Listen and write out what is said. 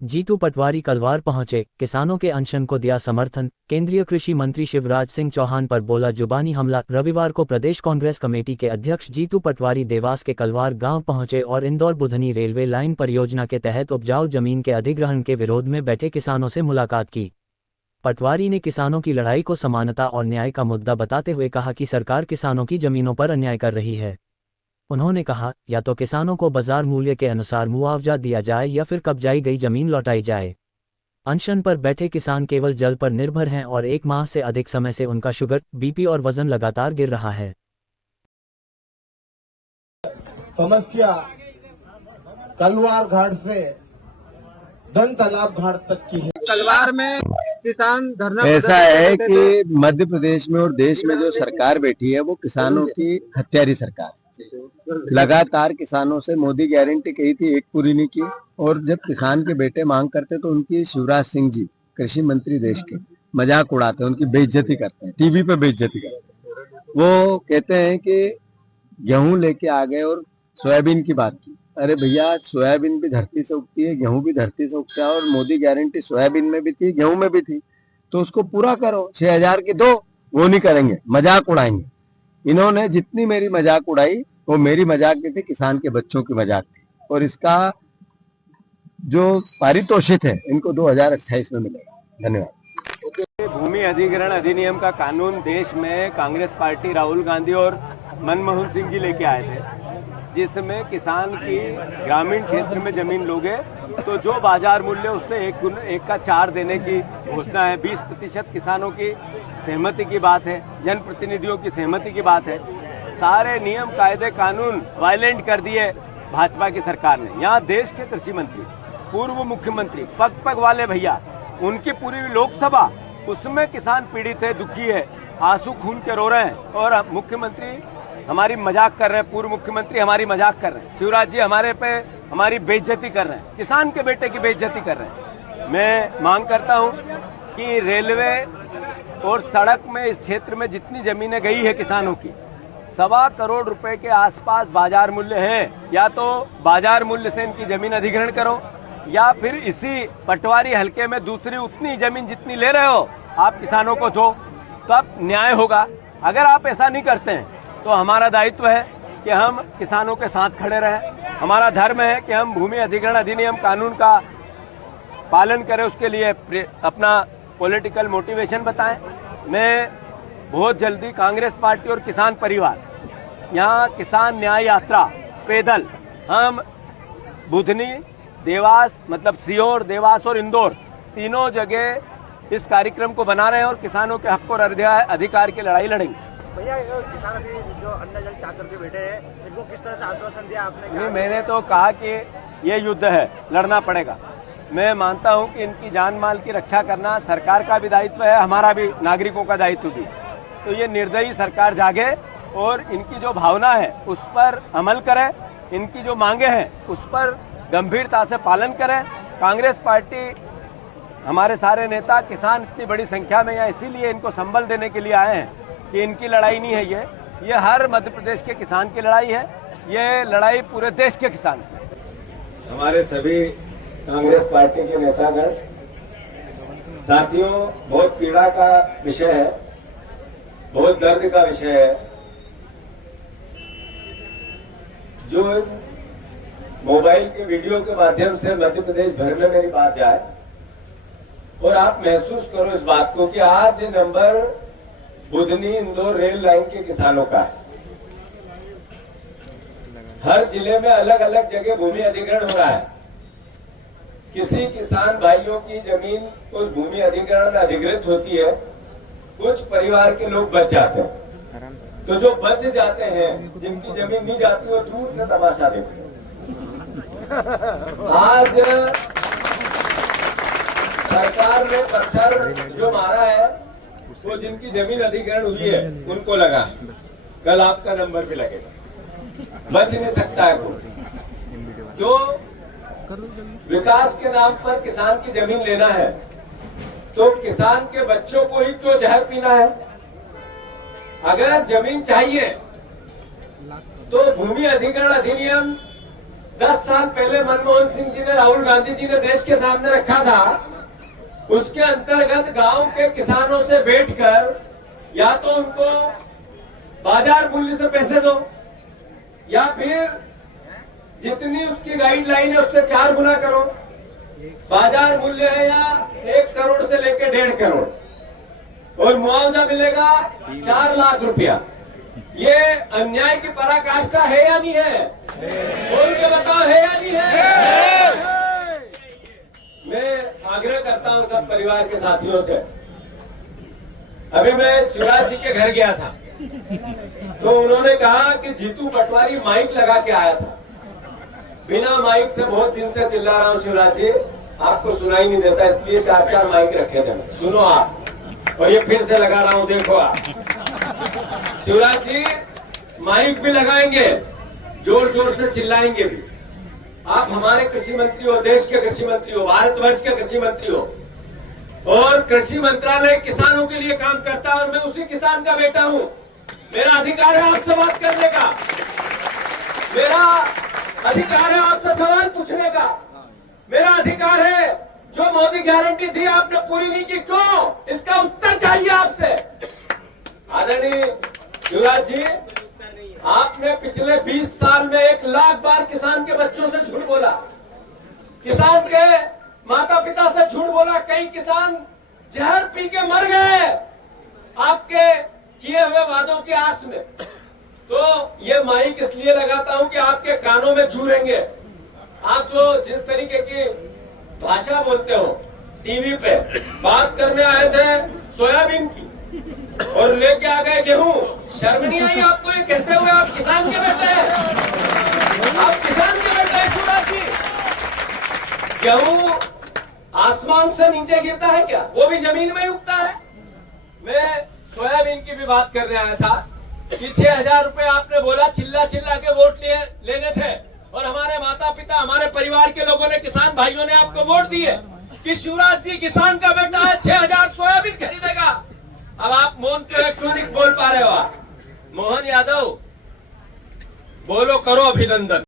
जीतू पटवारी कलवार पहुंचे, किसानों के अनशन को दिया समर्थन। केंद्रीय कृषि मंत्री शिवराज सिंह चौहान पर बोला जुबानी हमला। रविवार को प्रदेश कांग्रेस कमेटी के अध्यक्ष जीतू पटवारी देवास के कलवार गांव पहुंचे और इंदौर बुधनी रेलवे लाइन परियोजना के तहत उपजाऊ जमीन के अधिग्रहण के विरोध में बैठे किसानों से मुलाकात की। पटवारी ने किसानों की लड़ाई को समानता और न्याय का मुद्दा बताते हुए कहा कि सरकार किसानों की जमीनों पर अन्याय कर रही है। उन्होंने कहा, या तो किसानों को बाजार मूल्य के अनुसार मुआवजा दिया जाए या फिर कब्जाई गई जमीन लौटाई जाए। अनशन पर बैठे किसान केवल जल पर निर्भर हैं और 1 माह से अधिक समय से उनका शुगर, बीपी और वजन लगातार गिर रहा है। समस्या कलवार घाट से धन तालाब घाट तक की है। कलवार में किसान धरना ऐसा है कि मध्य प्रदेश में और देश में जो सरकार बैठी है वो किसानों की हत्यारी सरकार। लगातार किसानों से मोदी गारंटी कही थी, एक पूरी नहीं की। और जब किसान के बेटे मांग करते तो उनकी शिवराज सिंह जी कृषि मंत्री देश के मजाक उड़ाते हैं, उनकी बेइज्जती करते हैं, टीवी पे बेइज्जती करते हैं। वो कहते हैं कि गेहूं लेके आ गए और सोयाबीन की बात की। अरे भैया, सोयाबीन भी धरती से उगती है, गेहूं भी धरती से उगता है और मोदी गारंटी सोयाबीन में भी थी, गेहूं में भी थी, तो उसको पूरा करो। 6000 की दो, वो नहीं करेंगे, मजाक उड़ाएंगे। इन्होंने जितनी मेरी मजाक उड़ाई वो मेरी मजाक नहीं थी, किसान के बच्चों की मजाक थी। और इसका जो पारितोषिक है इनको 2028 में मिलेगा। धन्यवाद। भूमि अधिग्रहण अधिनियम का कानून देश में कांग्रेस पार्टी राहुल गांधी और मनमोहन सिंह जी लेके आए थे, जिसमें किसान की ग्रामीण क्षेत्र में जमीन लोगे तो जो बाजार मूल्य उससे एक का 4 देने की घोषणा है। 20% किसानों की सहमति की बात है, जनप्रतिनिधियों की सहमति की बात है। सारे नियम कायदे कानून वायलेंट कर दिए भाजपा की सरकार ने। यहाँ देश के कृषि मंत्री, पूर्व मुख्यमंत्री, पग पग वाले भैया, उनकी पूरी लोकसभा, उसमें किसान पीड़ित है, दुखी है, आंसू खून के रो रहे हैं। और मुख्यमंत्री हमारी मजाक कर रहे हैं, पूर्व मुख्यमंत्री हमारी मजाक कर रहे हैं, शिवराज जी हमारे पे हमारी बेइज्जती कर रहे हैं, किसान के बेटे की बेइज्जती कर रहे हैं। मैं मांग करता हूं कि रेलवे और सड़क में इस क्षेत्र में जितनी जमीनें गई है किसानों की, 1.25 करोड़ रुपए के आसपास बाजार मूल्य है। या तो बाजार मूल्य से इनकी जमीन अधिग्रहण करो या फिर इसी पटवारी हलके में दूसरी उतनी जमीन जितनी ले रहे हो आप किसानों को दो, तब न्याय होगा। अगर आप ऐसा नहीं करते हैं तो हमारा दायित्व है कि हम किसानों के साथ खड़े रहें। हमारा धर्म है कि हम भूमि अधिग्रहण अधिनियम कानून का पालन करें, उसके लिए अपना पॉलिटिकल मोटिवेशन बताएं। मैं बहुत जल्दी कांग्रेस पार्टी और किसान परिवार यहाँ किसान न्याय यात्रा पैदल हम बुधनी, देवास मतलब सीहोर, देवास और इंदौर तीनों जगह इस कार्यक्रम को बना रहे हैं और किसानों के हक और अधिकार की लड़ाई लड़ेंगे। भैया, किसान अभी जो अन्न जल चाहकर के बैठे हैं, इनको किस तरह से आश्वासन दिया आपने? नहीं, मैंने तो कहा कि ये युद्ध है, लड़ना पड़ेगा। मैं मानता हूं कि इनकी जान माल की रक्षा करना सरकार का भी दायित्व है, हमारा भी, नागरिकों का दायित्व भी। तो ये निर्दयी सरकार जागे और इनकी जो भावना है उस पर अमल करे, इनकी जो मांगे हैं उस पर गंभीरता से पालन करें। कांग्रेस पार्टी, हमारे सारे नेता, किसान इतनी बड़ी संख्या में यहाँ इसीलिए इनको संबल देने के लिए आए हैं कि इनकी लड़ाई नहीं है ये हर मध्य प्रदेश के किसान की लड़ाई है, ये लड़ाई पूरे देश के किसान की। हमारे सभी कांग्रेस पार्टी के नेतागण, साथियों, बहुत पीड़ा का विषय है, बहुत दर्द का विषय है। जो मोबाइल के वीडियो के माध्यम से मध्य प्रदेश भर में मेरी बात जाए और आप महसूस करो इस बात को कि आज ये number Budhni Indore rail line के किसानों का है। हर जिले में अलग अलग जगह भूमि अधिग्रहण हो रहा है। किसी किसान भाइयों की जमीन उस भूमि अधिग्रहण में अधिग्रहित होती है, कुछ परिवार के लोग बच जाते हैं। तो जो बच जाते हैं, जिनकी जमीन नहीं जाती, वो दूर से तमाशा देखते हैं। आज सरकार ने पत्थर जो मारा है वो जिनकी जमीन अधिग्रहण हुई है उनको लगा, कल आपका नंबर भी लगेगा। बच नहीं सकता है कोई। क्यों? विकास के नाम पर किसान की जमीन लेना है तो किसान के बच्चों को ही तो जहर पीना है। अगर जमीन चाहिए तो भूमि अधिग्रहण अधिनियम 10 साल पहले मनमोहन सिंह जी ने, राहुल गांधी जी ने देश के सामने रखा था, उसके अंतर्गत गांव के किसानों से बैठकर या तो उनको बाजार मूल्य से पैसे दो या फिर जितनी उसकी गाइडलाइन है उससे 4 गुना करो। बाजार मूल्य है या 1 करोड़ से लेकर 1.5 करोड़ और मुआवजा मिलेगा 4 लाख रुपया। ये अन्याय की पराकाष्ठा है या नहीं है? बोल के बताओ, है या नहीं है? मैं आग्रह करता हूं सब परिवार के साथियों से। अभी मैं शिवराज जी के घर गया था तो उन्होंने कहा कि जीतू पटवारी माइक लगा के आया था। बिना माइक से बहुत दिन से चिल्ला रहा हूँ शिवराज जी, आपको सुनाई नहीं देता, इसलिए 4 माइक रखे थे। सुनो आप, और ये फिर से लगा रहा हूँ, देखो आप। शिवराज जी माइक भी लगाएंगे, जोर जोर से चिल्लाएंगे भी। आप हमारे कृषि मंत्री हो, देश के कृषि मंत्री हो, भारतवर्ष के कृषि मंत्री हो, और कृषि मंत्रालय किसानों के लिए काम करता है और मैं उसी किसान का बेटा हूं। मेरा अधिकार है आपसे बात करने का, मेरा अधिकार है आपसे सवाल पूछने का, मेरा अधिकार है जो मोदी गारंटी थी आपने पूरी नहीं की, क्यों? इसका उत्तर चाहिए आपसे। आदरणीय युवराज जी, आपने पिछले 20 साल में 1 लाख बार किसान के बच्चों से झूठ बोला, किसान के माता पिता से झूठ बोला। कई किसान जहर पी के मर गए आपके किए हुए वादों की आस में। तो ये माइक इसलिए लगाता हूं कि आपके कानों में जूरेंगे। आप जो जिस तरीके की भाषा बोलते हो, टीवी पे बात करने आए थे सोयाबीन की और लेके आ गए गेहूं। शर्म नहीं आई आपको ये कहते हुए? आप किसान के बेटे हैं, आप किसान के बेटे हैं शिवराज जी। गेहूं आसमान से नीचे गिरता है क्या? वो भी जमीन में ही उगता है। मैं सोयाबीन की भी बात करने आया था कि 6,000 रुपए आपने बोला चिल्ला चिल्ला के वोट लेने थे और हमारे माता पिता, हमारे परिवार के लोगों ने, किसान भाइयों ने आपको वोट दिए कि शिवराज जी किसान का बेटा है, 6,000 सोयाबीन खरीदेगा। अब आप मौन क्यों इलेक्ट्रॉनिक बोल पा रहे हो? आप मोहन यादव बोलो, करो अभिनंदन।